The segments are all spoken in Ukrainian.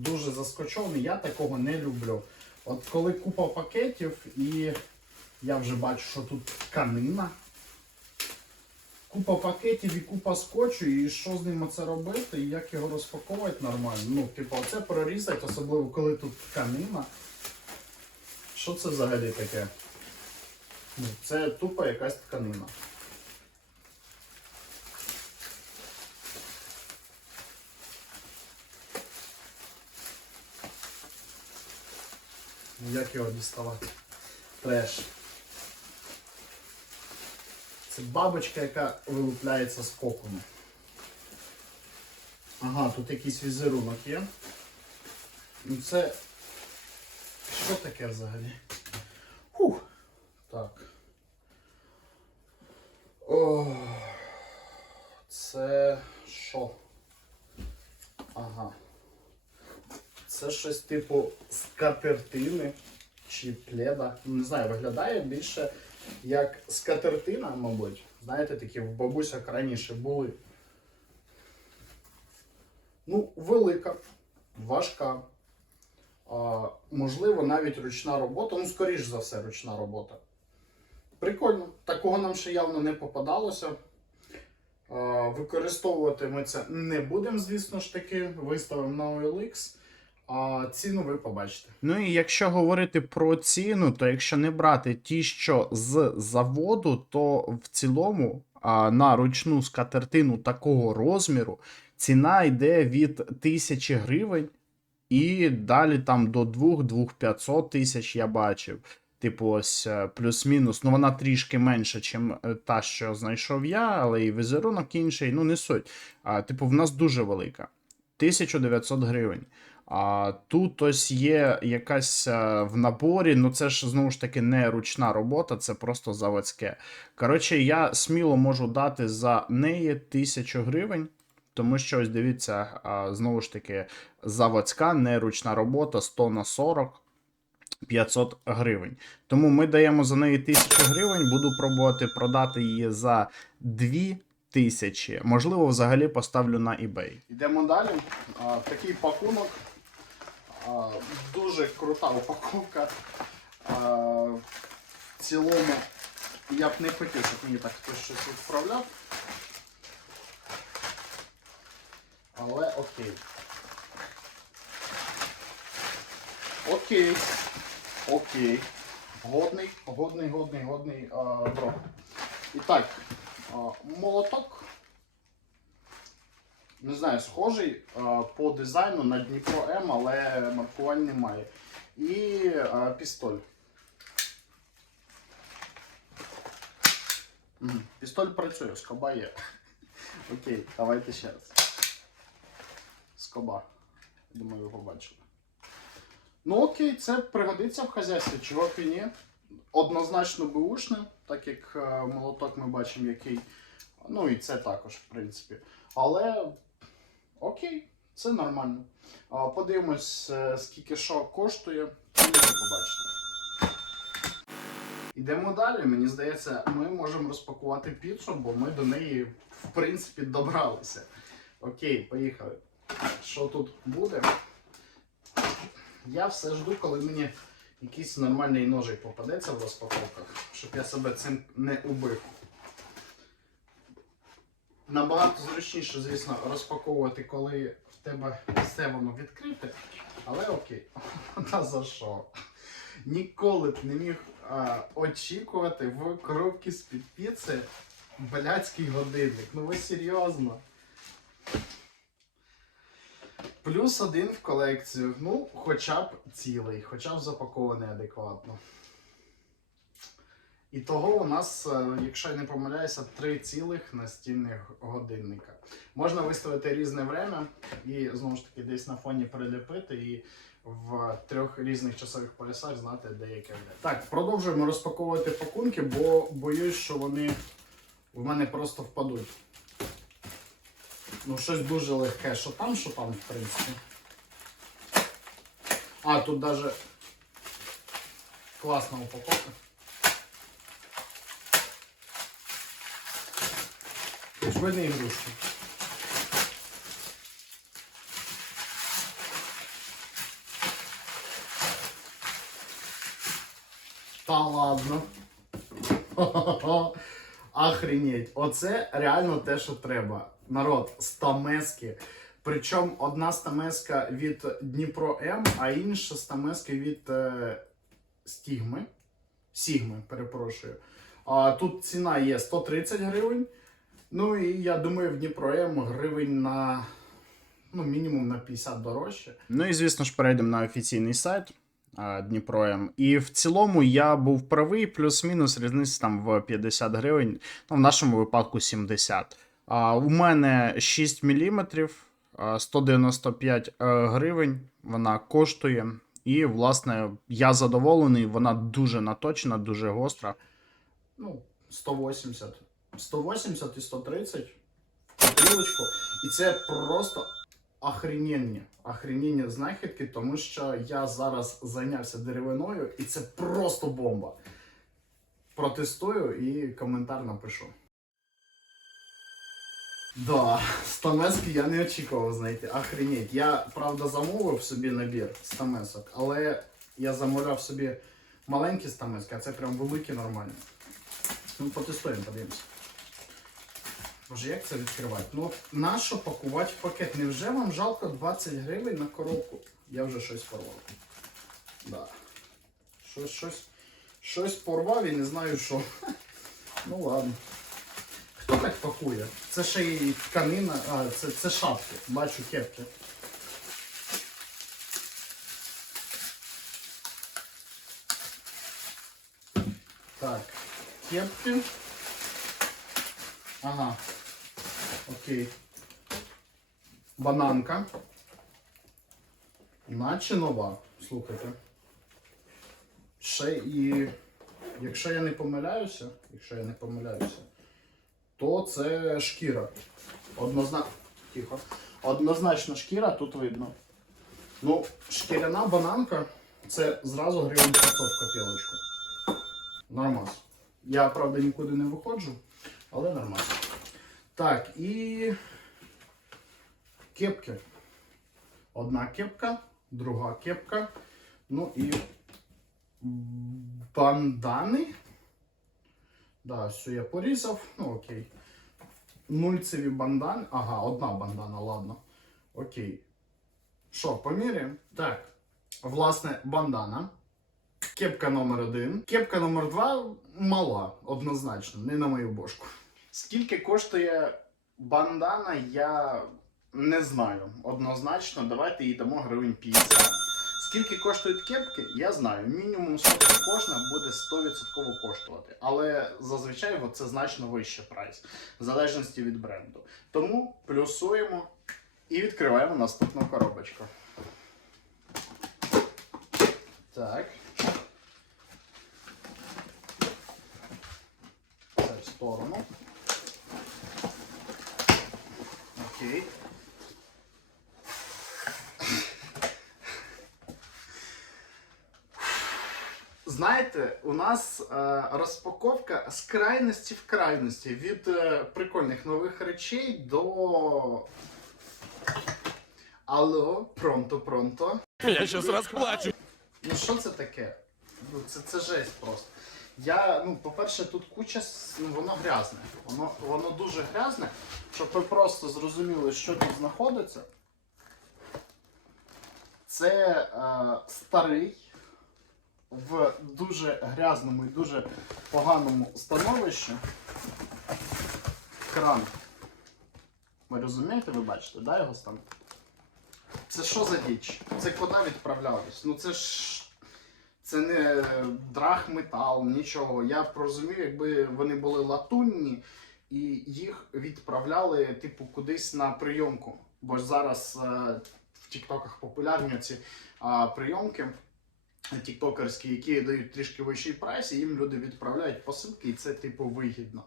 дуже заскочований, я такого не люблю. От коли купа пакетів і я вже бачу, що тут тканина. Купа пакетів і купа скотчу, і що з ними це робити, і як його розпаковувати нормально. Ну, типу, оце прорізати, особливо коли тут тканина. Що це взагалі таке? Ну, це тупо якась тканина. Як його діставати? Треш. Це бабочка, яка вилупляється з кокону. Ага, тут якийсь візерунок є. Ну це що таке взагалі? Це щось типу скатертини чи пледа. Ну, не знаю, виглядає більше як скатертина, мабуть. Знаєте, такі в бабусях раніше були. Ну, велика, важка. А, Можливо, навіть ручна робота. Ну, скоріш за все, ручна робота. Прикольно, такого нам ще явно не попадалося. Використовувати ми це не будемо, звісно ж таки, виставимо на OLX. А ціну ви побачите. Ну і якщо говорити про ціну, то якщо не брати ті, що з заводу, то в цілому а, на ручну скатертину такого розміру ціна йде від тисячі гривень, і далі там до 2-2500 тисяч я бачив. Типу, ось е, плюс-мінус. Ну, вона трішки менша, ніж е, та, що знайшов я, але і візерунок інший, ну не суть. А, Типу, в нас дуже велика. 1900 гривень. А Тут ось є якась е, в наборі, ну це ж знову ж таки не ручна робота, це просто заводське. Коротше, я сміло можу дати за неї тисячу гривень. Тому що ось дивіться, знову ж таки, заводська, неручна робота 100 на 40 500 гривень. Тому ми даємо за неї 1000 гривень, буду пробувати продати її за 2000. Можливо, взагалі поставлю на eBay. Йдемо далі. Такий пакунок. Дуже крута упаковка. В цілому я б не хотів, щоб мені так хтось щось відправляв. Але окей. Окей. Окей. Годний, годний, годний, годний брок. І так, молоток не знаю, схожий е, по дизайну на Дніпро М, але маркувань немає. І е, пістоль. Пістоль працює, скоба є. Окей, давайте ще раз. Скоба. Думаю, ви побачили. Ну, окей, це пригодиться в хазяйстві, чого б і ні. Однозначно бушне, так як е, молоток ми бачимо, який. Ну і це також, в принципі. Але Окей, це нормально. Подивимось, е, скільки що коштує, і побачите. Йдемо далі. Мені здається, ми можемо розпакувати піцу, бо ми до неї, в принципі, добралися. Окей, поїхали. Що тут буде? Я все жду, коли мені якийсь нормальний ножик попадеться в розпаковках, щоб я себе цим не убив. Набагато зручніше, звісно, розпаковувати, коли в тебе все воно відкрите. Але окей, та за що? Ніколи б не міг а, очікувати в коробці з-під піци блядський годинник. Ну ви серйозно. Плюс один в колекцію. Ну, хоча б цілий, хоча б запакований адекватно. І того у нас, е, якщо я не помиляюся, три цілих настільних годинника. Можна виставити різне время і знову ж таки десь на фоні приліпити і в трьох різних часових поясах знати деяке. Так, продовжуємо розпаковувати пакунки, бо боюсь, що вони в мене просто впадуть. Ну, щось дуже легке, що там, що там, в принципі. А, тут навіть класна упаковка. швейні ігрушки. Та ладно. Охренеть. Оце реально те, що треба. Народ, стамески. Причому одна стамеска від Дніпро М, а інша стамеска від е, Стігми. Сігми, перепрошую. А, Тут ціна є 130 гривень. Ну і я думаю, в Дніпро гривень на ну, мінімум на 50 дорожче. Ну і звісно ж, перейдемо на офіційний сайт. Дніпроєм. І в цілому я був правий, плюс-мінус різниця там в 50 гривень, ну, в нашому випадку 70. А, У мене 6 мм, 195 гривень вона коштує. І, власне, я задоволений, вона дуже наточена, дуже гостра. Ну, 180 180 і 130 в копілочку. І це просто охренення. Охренення знахідки, тому що я зараз зайнявся деревиною, і це просто бомба. Протестую і коментар напишу. Да, стамески я не очікував знайти. Охренеть. Я, правда, замовив собі набір стамесок, але я замовляв собі маленькі стамески, а це прям великі нормальні. Ну, Потестуємо, подивимось. Боже, як це відкривати? Ну, нащо пакувати в пакет? Невже вам жалко 20 гривень на коробку? Я вже щось порвав. Да. Щось щось, щось порвав і не знаю що. Ну ладно. Хто так пакує? Це ще і тканина, а, це, це шапки. Бачу кепки. Так, кепки. Ага. Окей. Бананка. Наче нова. Слухайте. Ще і, якщо я не помиляюся, якщо я не помиляюся, то це шкіра. Однозна... Тихо. Однозначно шкіра тут видно. Ну, шкіряна бананка це зразу гривень 500 в копілочку. Нормас. Я, правда, нікуди не виходжу, але нормально. Так, і кепки. Одна кепка, друга кепка. Ну і бандани. Да, все я порізав. Ну, окей. Нульцеві бандани. Ага, одна бандана, ладно. Окей. Що, поміряємо? Так. Власне, бандана. Кепка номер один. Кепка номер два мала, однозначно, не на мою бошку. Скільки коштує бандана, я не знаю. Однозначно, давайте їй дамо гривень 50. Скільки коштують кепки, я знаю. Мінімум 40 кожна буде 100% коштувати. Але зазвичай це значно вищий прайс, в залежності від бренду. Тому плюсуємо і відкриваємо наступну коробочку. Так. Це в сторону. Окей. Знаєте, у нас е, розпаковка з крайності в крайності від е, прикольних нових речей до. Алло, пронто, пронто. Я зараз плачу. Ну що це таке? Ну, це, це жесть просто. Я, ну, По-перше, тут куча ну, воно грязне. Воно воно дуже грязне, щоб ви просто зрозуміли, що тут знаходиться. Це е, старий в дуже грязному і дуже поганому становищі кран. Ви розумієте, ви бачите, да, його стан? Це що за діч? Це куди відправлялись? Ну це ж це не метал, нічого. Я б розумів, якби вони були латунні і їх відправляли, типу, кудись на прийомку. Бо ж зараз е, в Тіктоках популярні ці е, прийомки тіктокерські, які дають трішки вищий прайс, і їм люди відправляють посилки, і це типу вигідно.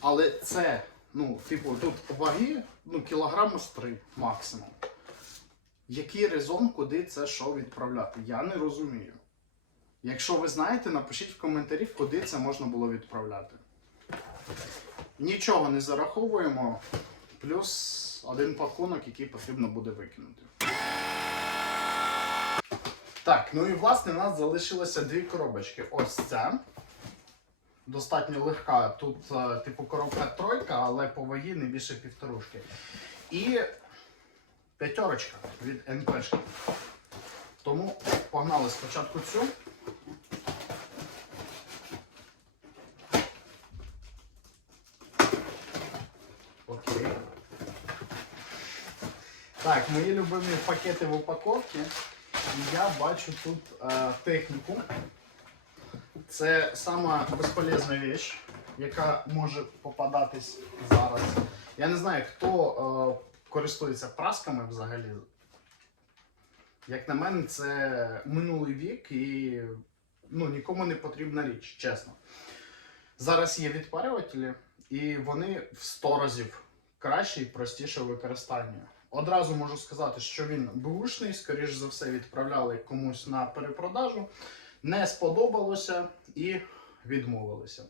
Але це, ну, типу, тут ваги ну, кілограму з три максимум. Який резон, куди це що відправляти? Я не розумію. Якщо ви знаєте, напишіть в коментарі, куди це можна було відправляти. Нічого не зараховуємо, плюс один пакунок, який потрібно буде викинути. Так, ну і власне у нас залишилося дві коробочки. Ось це. Достатньо легка. Тут, е, типу, коробка тройка, але по вагі не більше півторушки. І п'ятерочка від НПшки. Тому погнали спочатку цю. Окей. Так, мої любимі пакети в упаковці. Я бачу тут е, техніку. Це сама безполезна річ, яка може попадатись зараз. Я не знаю, хто е, користується прасками взагалі. Як на мене, це минулий вік і ну, нікому не потрібна річ, чесно. Зараз є відпарювателі, і вони в 100 разів краще і простіше використання. Одразу можу сказати, що він бушний, скоріш за все, відправляли комусь на перепродажу, не сподобалося і відмовилися.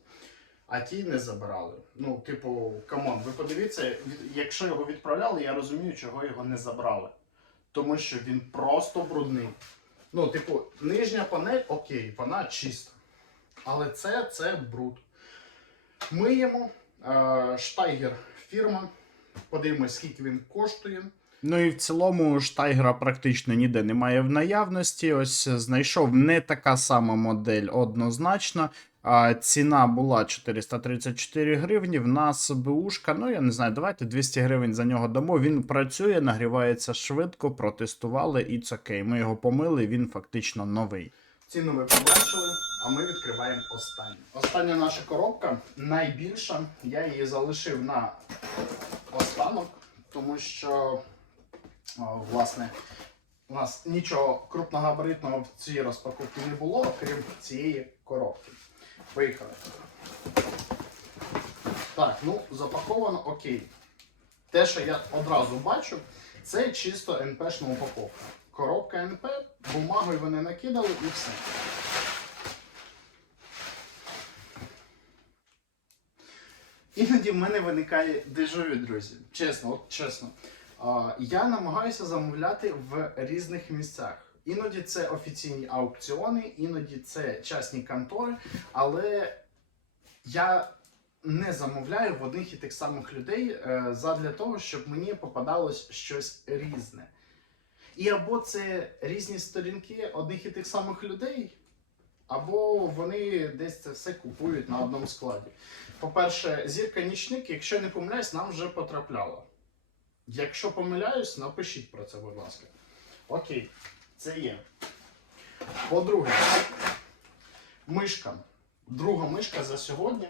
А ті не забрали. Ну, типу, камон, ви подивіться, якщо його відправляли, я розумію, чого його не забрали. Тому що він просто брудний. Ну, типу, нижня панель, окей, вона чиста. Але це, це бруд. Миємо е, штайгер фірма. Подивимось, скільки він коштує. Ну і в цілому штайгера практично ніде немає в наявності. Ось знайшов не така сама модель однозначно. Ціна була 434 гривні. В нас бушка, ну я не знаю, давайте 200 гривень за нього дамо. Він працює, нагрівається швидко, протестували і цокей. Ми його помили, він фактично новий. Ціну ви побачили, а ми відкриваємо останню. Остання наша коробка найбільша. Я її залишив на останок, тому що, о, власне, у нас нічого крупногабаритного в цій розпаковці не було, крім цієї коробки. Поїхали. Так, ну, запаковано окей. Те, що я одразу бачу, це чисто НПшна упаковка коробка НП, бумагою вони накидали і все. Іноді в мене виникає дежурі, друзі. Чесно, от чесно. Я намагаюся замовляти в різних місцях. Іноді це офіційні аукціони, іноді це частні контори, але я не замовляю в одних і тих самих людей е, задля того, щоб мені попадалось щось різне. І або це різні сторінки одних і тих самих людей, або вони десь це все купують на одному складі. По-перше, зірка нічник, якщо не помиляюсь, нам вже потрапляло. Якщо помиляюсь, напишіть про це, будь ласка. Окей, це є. По-друге, мишка. Друга мишка за сьогодні.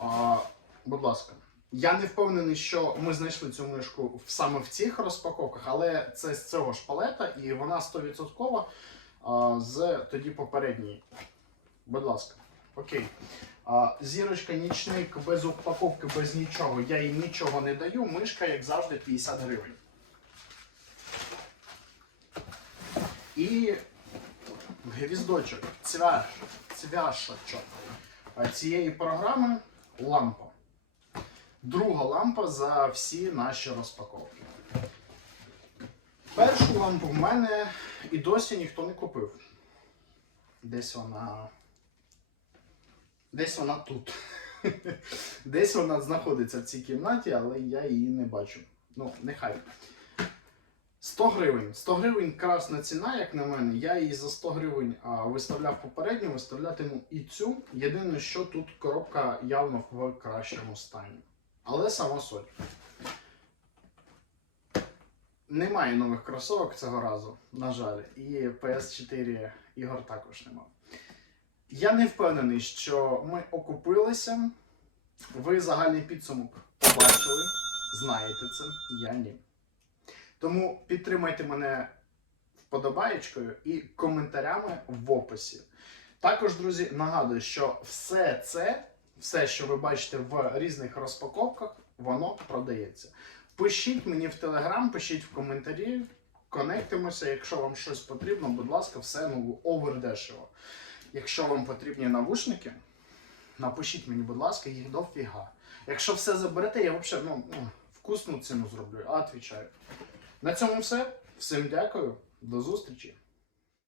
А, Будь ласка. Я не впевнений, що ми знайшли цю мишку саме в цих розпаковках, але це з цього ж палета, і вона 100% з тоді попередньої. Будь ласка, окей. Зірочка, нічник без упаковки, без нічого. Я їй нічого не даю. Мишка, як завжди, 50 гривень. І гвіздочок, цвяшочок цієї програми лампа друга лампа за всі наші розпаковки. Першу лампу в мене і досі ніхто не купив. Десь вона. Десь вона тут. Десь вона знаходиться в цій кімнаті, але я її не бачу. Ну, нехай. 100 гривень. 100 гривень красна ціна, як на мене. Я її за 100 гривень а, виставляв попередню, виставлятиму і цю. Єдине, що тут коробка явно в кращому стані. Але сама суть. Немає нових кросовок цього разу, на жаль, і PS4 ігор також нема. Я не впевнений, що ми окупилися. Ви загальний підсумок побачили, знаєте це, я ні. Тому підтримайте мене вподобаєчкою і коментарями в описі. Також, друзі, нагадую, що все це. Все, що ви бачите в різних розпаковках, воно продається. Пишіть мені в Телеграм, пишіть в коментарі, конектимося. Якщо вам щось потрібно, будь ласка, все ну, овердешево. Якщо вам потрібні навушники, напишіть мені, будь ласка, їх дофіга. Якщо все заберете, я взагалі ну, ну, вкусну ціну зроблю, а відвічаю. На цьому все. Всім дякую, до зустрічі!